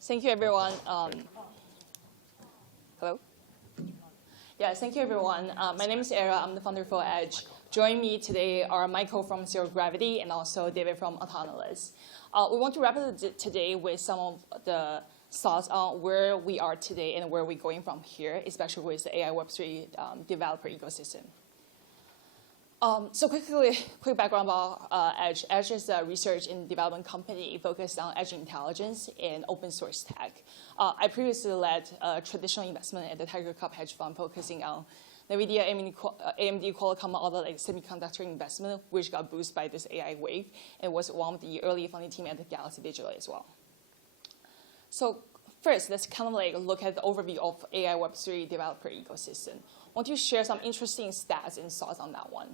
Thank you, everyone. Hello? Yeah, thank you, everyone. My name is Era. I'm the founder for Edge. Joining me today are Michael from Zero Gravity and also David from Autonolas. We want to wrap up today with some of the thoughts on where we are today and where we're going from here, especially with the AI Web3 developer ecosystem. So quick background about Edge. Edge is a research and development company focused on edge intelligence and open source tech. I previously led traditional investment at the Tiger Cup hedge fund focusing on NVIDIA, AMD, Qualcomm, all the semiconductor investment, which got boosted by this AI wave, and was one of the early founding team at the Galaxy Digital as well. So first, let's kind of look at the overview of AI Web3 developer ecosystem. I want to share some interesting stats and thoughts on that one.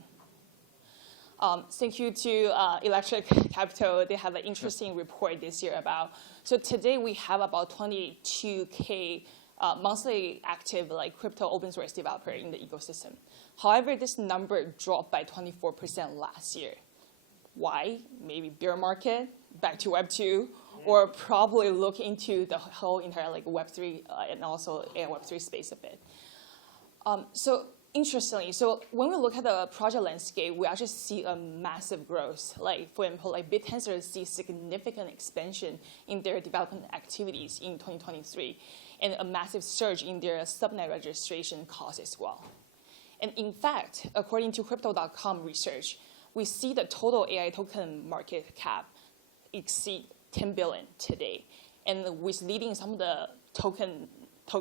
Thank you to Electric Capital. They have an interesting report this year about. So today we have about 22K monthly active crypto open source developer in the ecosystem. However, this number dropped by 24% last year. Why? Maybe bear market, back to Web 2, or probably look into the whole entire Web3 and also AI Web3 space a bit. Interestingly, so when we look at the project landscape, we actually see a massive growth. For example, BitTensor sees significant expansion in their development activities in 2023, and a massive surge in their subnet registration costs as well. And in fact, according to Crypto.com research, we see the total AI token market cap exceed 10 billion today, and with leading some of the token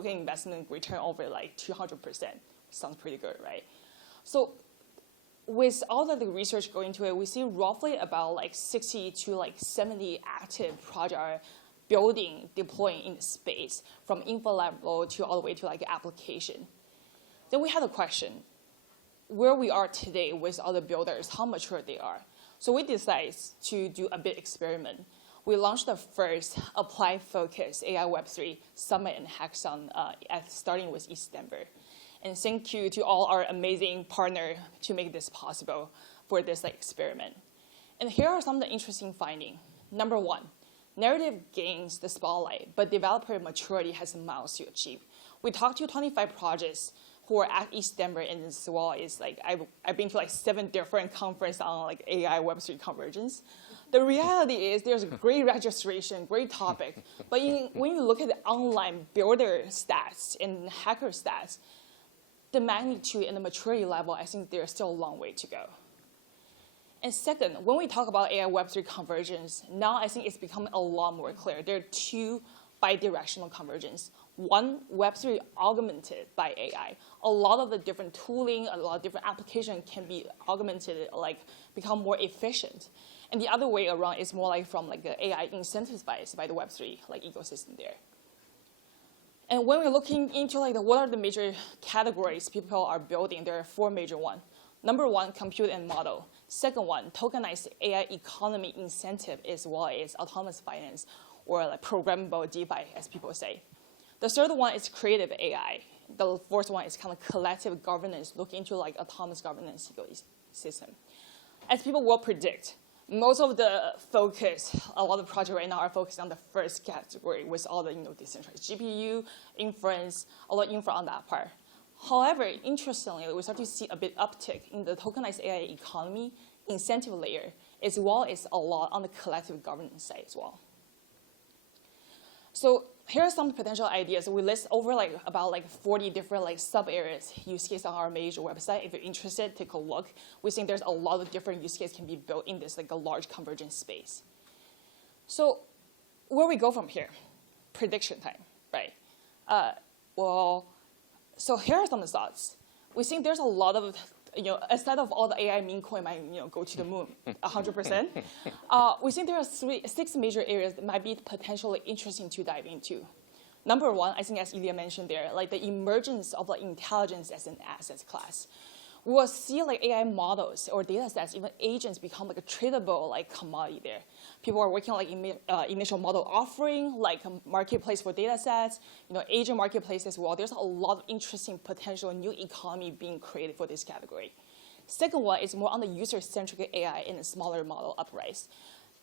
investment return over 200%. Sounds pretty good, right? So with all of the research going into it, we see roughly about 60 to 70 active projects are building, deploying in the space from info level to all the way to application. Then we had a question, where we are today with all the builders, how mature they are. So we decided to do a bit experiment. We launched the first applied-focused AI Web3 Summit and Hackathon starting with Stanford. And thank you to all our amazing partners to make this possible for this experiment. And here are some of the interesting findings. Number one, narrative gains the spotlight, but developer maturity has miles to achieve. We talked to 25 projects who are at Stanford, and as well as I've been to 7 different conferences on AI Web3 convergence. The reality is there's great registration, great topic, but when you look at the online builder stats and hacker stats, the magnitude and the maturity level, I think there's still a long way to go. And second, when we talk about AI Web3 convergence, now I think it's becoming a lot more clear. There are 2 bidirectional convergence. One, Web3 augmented by AI. A lot of the different tooling, a lot of different applications can be augmented, become more efficient. And the other way around is more from the AI incentivized by the Web3 ecosystem there. And when we're looking into what are the major categories people are building, there are 4 major ones. Number one, compute and model. Second one, tokenized AI economy incentive, as well as autonomous finance, or programmable DeFi, as people say. The third one is creative AI. The fourth one is kind of collective governance, look into autonomous governance ecosystem. As people will predict, most of the focus, a lot of projects right now are focused on the first category with all the decentralized GPU, inference, a lot of infra on that part. However, interestingly, we start to see a bit uptick in the tokenized AI economy incentive layer, as well as a lot on the collective governance side as well. So here are some potential ideas. We list over about 40 different sub-areas, use cases on our major website. If you're interested, take a look. We think there's a lot of different use cases can be built in this a large convergence space. So where we go from here? Prediction time, right? So here are some thoughts. We think there's a lot of, instead of all the AI meme coin might go to the moon 100%, we think there are 6 major areas that might be potentially interesting to dive into. Number one, I think as Ilya mentioned there, the emergence of intelligence as an asset class. We will see AI models or data sets, even agents become a tradable commodity there. People are working on initial model offering, a marketplace for data sets, agent marketplace as well. There's a lot of interesting potential new economy being created for this category. Second one is more on the user-centric AI and the smaller model uprise.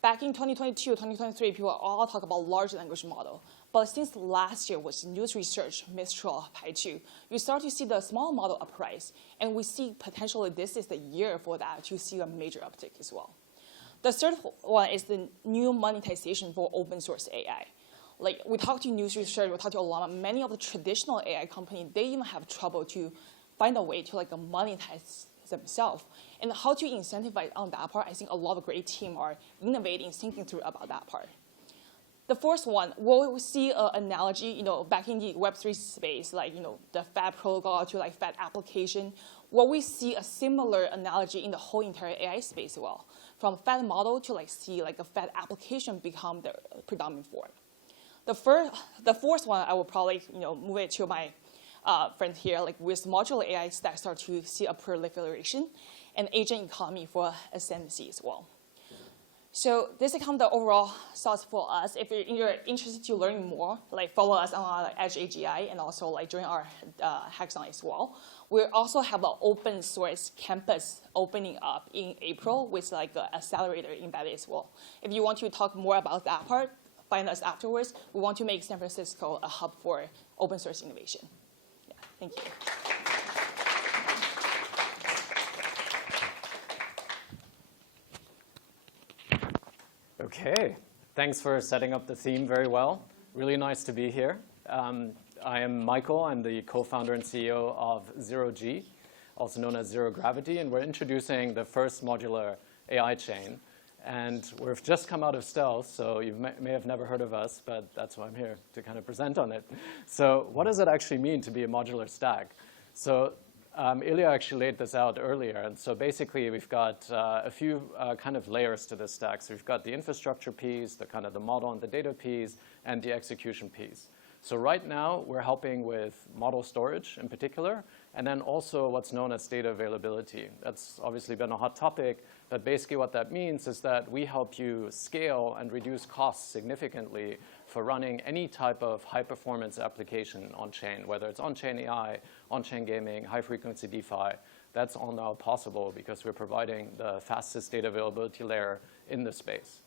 Back in 2022, 2023, people all talk about large language model. But since last year was news research, Mistral, Paichu, you start to see the small model uprise. And we see potentially this is the year for that to see a major uptick as well. The third one is the new monetization for open source AI. Like we talked to news research, we talked to Llama, many of the traditional AI companies, they even have trouble to find a way to like monetize themselves. And how to incentivize on that part, I think a lot of great teams are innovating, thinking through about that part. The fourth one, we'll see an analogy, back in the Web3 space, like, the Fed protocol to like Fed application. Well, we see a similar analogy in the whole entire AI space as well. From Fed model to like see like a Fed application become the predominant form. The fourth one, I will probably, move it to my friend here, like with modular AI stack start to see a proliferation and agent economy for ascendancy as well. So this is kind of the overall thoughts for us. If you're interested to learn more, like follow us on our Edge AGI and also like join our hackathon as well. We also have an open source campus opening up in April with like an accelerator embedded as well. If you want to talk more about that part, find us afterwards. We want to make San Francisco a hub for open source innovation. Yeah, thank you. Okay, thanks for setting up the theme very well. Really nice to be here. I am Michael. I'm the co-founder and CEO of Zero-G, also known as Zero Gravity, and we're introducing the first modular AI chain. And we've just come out of stealth, so you may have never heard of us, but that's why I'm here, to kind of present on it. So what does it actually mean to be a modular stack? So Ilya actually laid this out earlier. And so basically, we've got a few kind of layers to this stack. So we've got the infrastructure piece, the kind of the model and the data piece, and the execution piece. So right now, we're helping with model storage in particular, and then also what's known as data availability. That's obviously been a hot topic. But basically what that means is that we help you scale and reduce costs significantly for running any type of high-performance application on-chain, whether it's on-chain AI, on-chain gaming, high-frequency DeFi. That's all now possible because we're providing the fastest data availability layer in the space.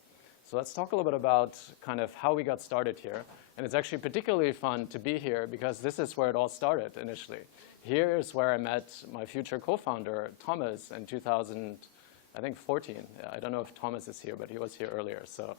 So let's talk a little bit about kind of how we got started here. And it's actually particularly fun to be here because this is where it all started initially. Here is where I met my future co-founder, Thomas, in 2014. I don't know if Thomas is here, but he was here earlier, so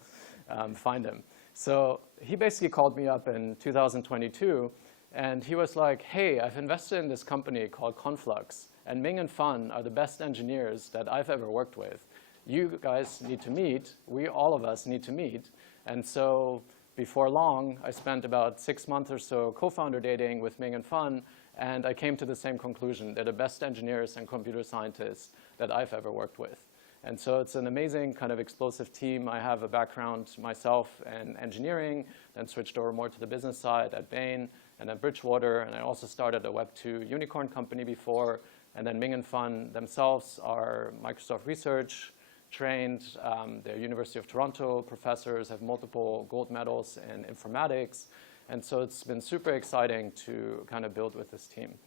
find him. So he basically called me up in 2022, and he was like, hey, I've invested in this company called Conflux, and Ming and Fan are the best engineers that I've ever worked with. You guys need to meet. All of us need to meet. And so before long, I spent about 6 months or so co-founder dating with Ming and Fan, and I came to the same conclusion. They're the best engineers and computer scientists that I've ever worked with. And so it's an amazing kind of explosive team. I have a background myself in engineering, then switched over more to the business side at Bain and at Bridgewater. And I also started a Web2 unicorn company before. And then Ming and Fan themselves are Microsoft research trained. They're University of Toronto professors, have multiple gold medals in informatics. And so it's been super exciting to kind of build with this team.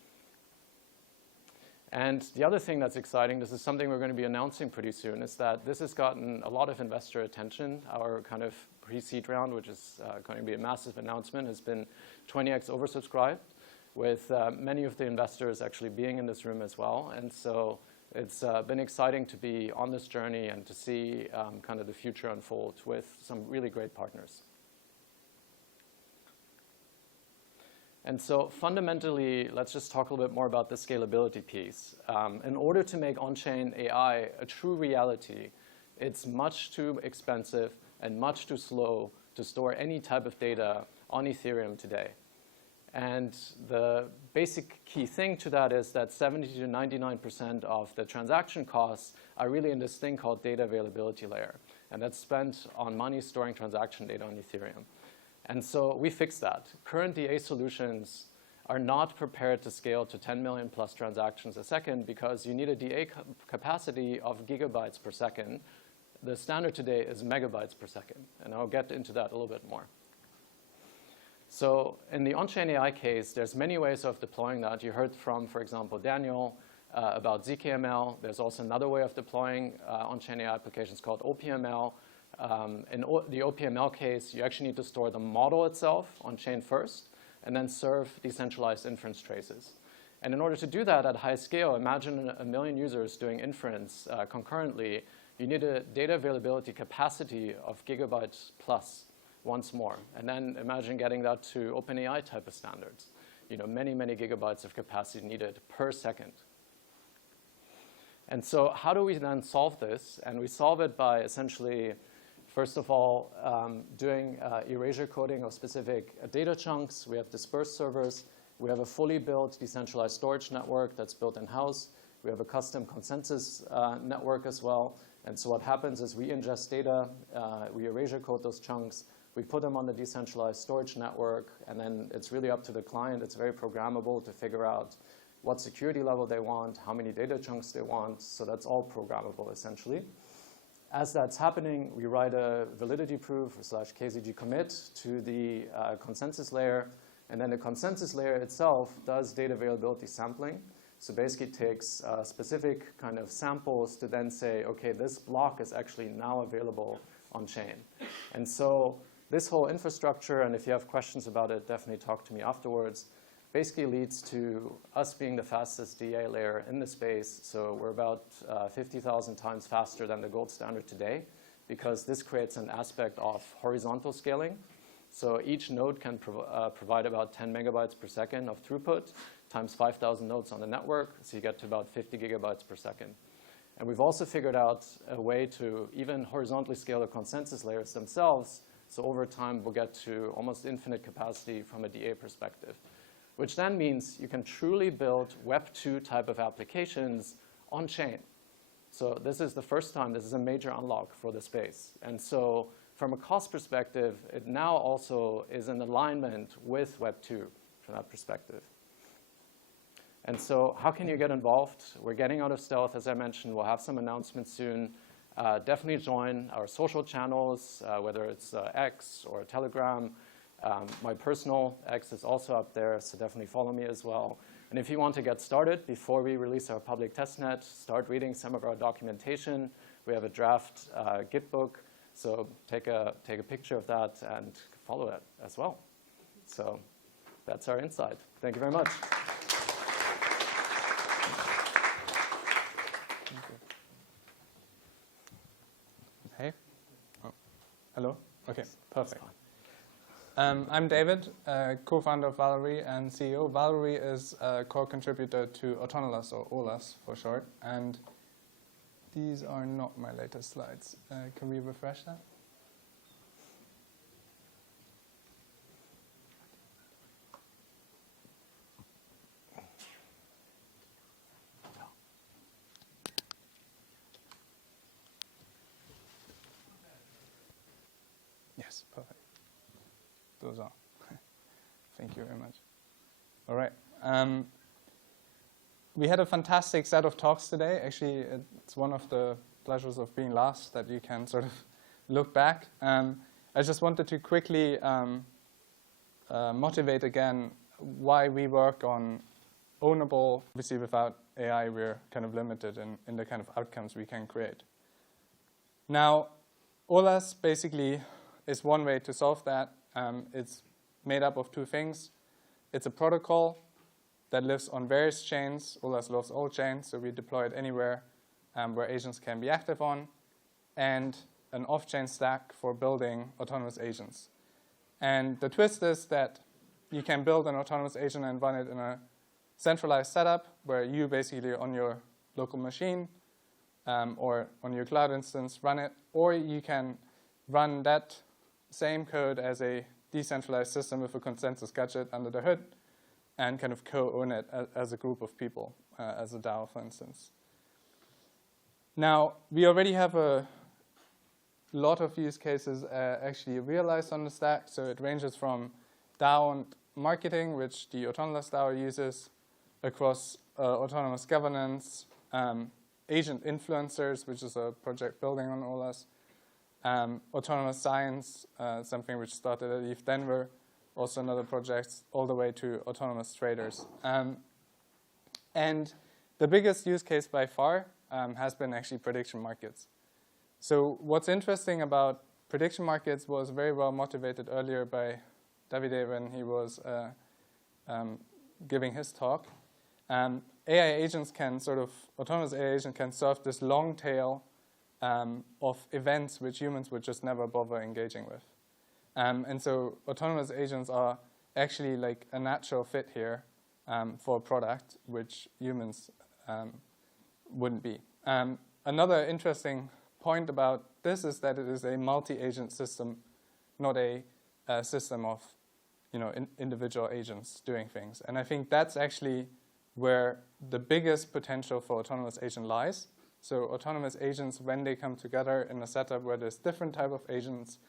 And the other thing that's exciting, this is something we're going to be announcing pretty soon, is that this has gotten a lot of investor attention. Our kind of pre-seed round, which is going to be a massive announcement, has been 20x oversubscribed, with many of the investors actually being in this room as well. And so it's been exciting to be on this journey and to see kind of the future unfold with some really great partners. And so fundamentally, let's just talk a little bit more about the scalability piece. In order to make on-chain AI a true reality, it's much too expensive and much too slow to store any type of data on Ethereum today. And the basic key thing to that is that 70 to 99% of the transaction costs are really in this thing called data availability layer. And that's spent on money storing transaction data on Ethereum. And so we fixed that. Current DA solutions are not prepared to scale to 10 million plus transactions a second because you need a DA capacity of gigabytes per second. The standard today is megabytes per second. And I'll get into that a little bit more. So in the on-chain AI case, there's many ways of deploying that. You heard from, for example, Daniel about ZKML. There's also another way of deploying on-chain AI applications called OPML. in the OPML case, you actually need to store the model itself on chain first, and then serve decentralized inference traces. And in order to do that at high scale, imagine 1 million users doing inference concurrently. You need a data availability capacity of gigabytes plus once more. And then imagine getting that to OpenAI type of standards. Many, many gigabytes of capacity needed per second. And so how do we then solve this? And we solve it by essentially, first of all, doing erasure coding of specific data chunks. We have dispersed servers. We have a fully built decentralized storage network that's built in-house. We have a custom consensus network as well. And so what happens is we ingest data, we erasure code those chunks, we put them on the decentralized storage network, and then it's really up to the client. It's very programmable to figure out what security level they want, how many data chunks they want. So that's all programmable, essentially. As that's happening, we write a validity proof / KZG commit to the consensus layer. And then the consensus layer itself does data availability sampling. So basically it takes specific kind of samples to then say, OK, this block is actually now available on chain. And so this whole infrastructure, and if you have questions about it, definitely talk to me afterwards, basically leads to us being the fastest DA layer in the space. So we're about 50,000 times faster than the gold standard today, because this creates an aspect of horizontal scaling. So each node can provide about 10 megabytes per second of throughput times 5,000 nodes on the network. So you get to about 50 gigabytes per second. And we've also figured out a way to even horizontally scale the consensus layers themselves. So over time, we'll get to almost infinite capacity from a DA perspective, which then means you can truly build Web 2 type of applications on chain. So this is the first time. This is a major unlock for the space. And so from a cost perspective, it now also is in alignment with Web 2 from that perspective. And so how can you get involved? We're getting out of stealth, as I mentioned. We'll have some announcements soon. Definitely join our social channels, whether it's X or Telegram. My personal X is also up there, so definitely follow me as well. And if you want to get started before we release our public testnet, start reading some of our documentation. We have a draft Git book, so take a picture of that and follow it as well. So that's our insight. Thank you very much. Hey. Oh. Hello? OK, perfect. I'm David, co-founder of Valerie and CEO. Valerie is a core contributor to Autonolas, or OLAS for short. And these are not my latest slides. Can we refresh that? Yes, perfect. Those are. Thank you very much. All right. We had a fantastic set of talks today. Actually, it's one of the pleasures of being last that you can sort of look back. I just wanted to quickly motivate again why we work on ownable. Obviously, without AI, we're kind of limited in the kind of outcomes we can create. Now, OLAS basically is one way to solve that. It's made up of two things. It's a protocol that lives on various chains. OLAS loves all chains, so we deploy it anywhere where agents can be active on, and an off-chain stack for building autonomous agents. And the twist is that you can build an autonomous agent and run it in a centralized setup where you basically on your local machine or on your cloud instance run it, or you can run that same code as a decentralized system with a consensus gadget under the hood and kind of co-own it as a group of people, as a DAO, for instance. Now, we already have a lot of use cases actually realized on the stack. So it ranges from DAO and marketing, which the Autonolas DAO uses, across autonomous governance, agent influencers, which is a project building on OLAS, autonomous science, something which started at ETH Denver, also another project, all the way to autonomous traders. And the biggest use case by far has been actually prediction markets. So what's interesting about prediction markets was very well motivated earlier by Davide when he was giving his talk. AI agents can autonomous AI agents can serve this long tail of events which humans would just never bother engaging with. And so autonomous agents are actually like a natural fit here for a product which humans wouldn't be. Another interesting point about this is that it is a multi-agent system, not a system of individual agents doing things. And I think that's actually where the biggest potential for autonomous agent lies. So autonomous agents, when they come together in a setup where there's different type of agents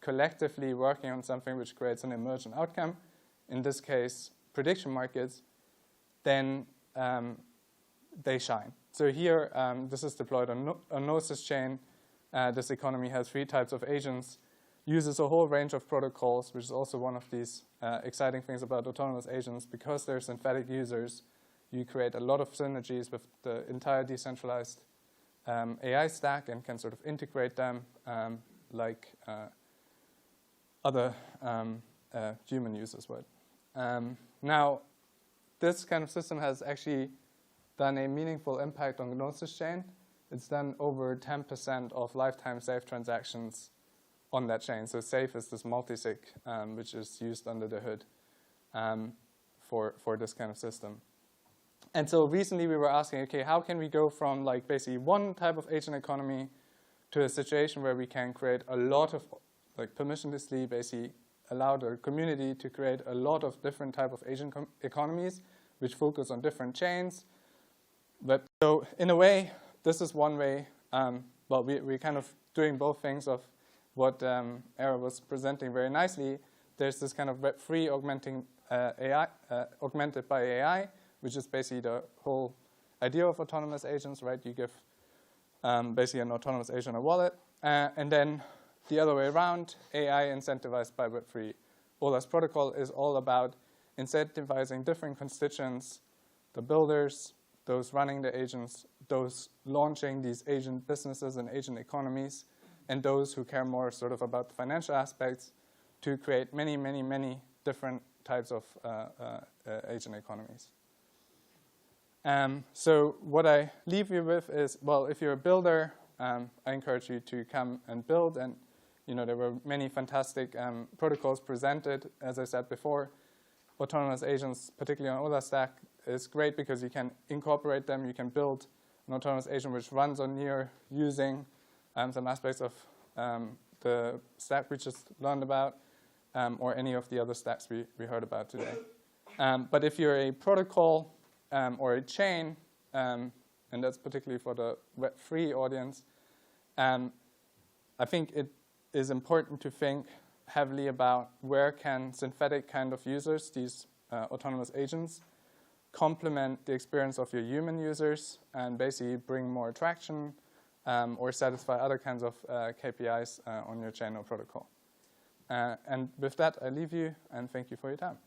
collectively working on something which creates an emergent outcome, in this case, prediction markets, then they shine. So here, this is deployed on Gnosis chain. This economy has 3 types of agents, uses a whole range of protocols, which is also one of these exciting things about autonomous agents. Because they're synthetic users, you create a lot of synergies with the entire decentralized AI stack and can sort of integrate them like other human users would. Now, this kind of system has actually done a meaningful impact on the Gnosis chain. It's done over 10% of lifetime safe transactions on that chain. So safe is this multisig, which is used under the hood for this kind of system. And so recently we were asking, okay, how can we go from like basically one type of agent economy to a situation where we can create a lot of, like permissionlessly basically allow the community to create a lot of different type of agent economies which focus on different chains. But so in a way, this is one way. Well, we're kind of doing both things of what Era was presenting very nicely. There's this kind of Web3 augmenting AI, augmented by AI, which is basically the whole idea of autonomous agents, right? You give basically an autonomous agent a wallet. And then the other way around, AI incentivized by Web3. Ola's protocol is all about incentivizing different constituents, the builders, those running the agents, those launching these agent businesses and agent economies, and those who care more sort of about the financial aspects to create many, many, many different types of agent economies. So what I leave you with is, well, if you're a builder, I encourage you to come and build. And there were many fantastic protocols presented. As I said before, autonomous agents, particularly on Ola stack, is great because you can incorporate them. You can build an autonomous agent which runs on near using some aspects of the stack we just learned about, or any of the other stacks we heard about today. But if you're a protocol or a chain, and that's particularly for the Web3 audience, I think it is important to think heavily about where can synthetic kind of users, these autonomous agents, complement the experience of your human users and basically bring more traction or satisfy other kinds of KPIs on your chain or protocol. And with that, I leave you, and thank you for your time.